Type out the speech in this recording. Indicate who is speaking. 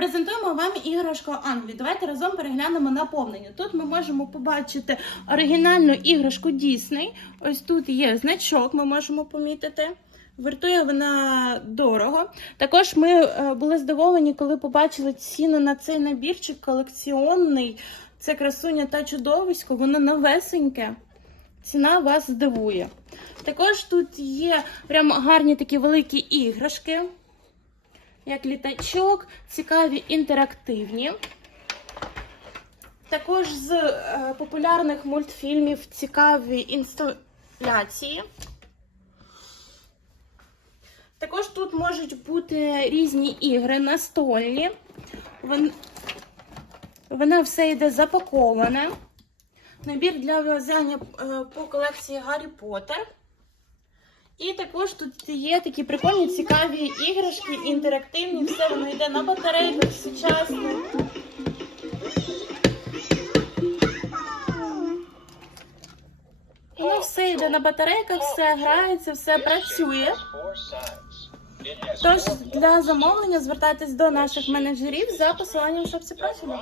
Speaker 1: Презентуємо вам іграшку Англії. Давайте разом переглянемо наповнення. Тут ми можемо побачити оригінальну іграшку Дісней. Ось тут є значок, ми можемо помітити. Вартує вона дорого. Також ми е, були здивовані, коли побачили ціну на цей набірчик колекціонний. Це красуня та чудовисько, воно новесеньке. Ціна вас здивує. Також тут є прямо гарні такі великі іграшки, як літачок, цікаві інтерактивні. Також з е, популярних мультфільмів цікаві інсталяції. Також тут можуть бути різні ігри настольні. Вон... Вона все йде запаковане. Набір для в'язання е, по колекції Гаррі Поттер. І також тут є такі прикольні, цікаві іграшки, інтерактивні, все воно йде на батарейках сучасне. Воно все йде на батарейках, все грається, все працює. Тож для замовлення звертайтесь до наших менеджерів за посиланням в шапці профілю.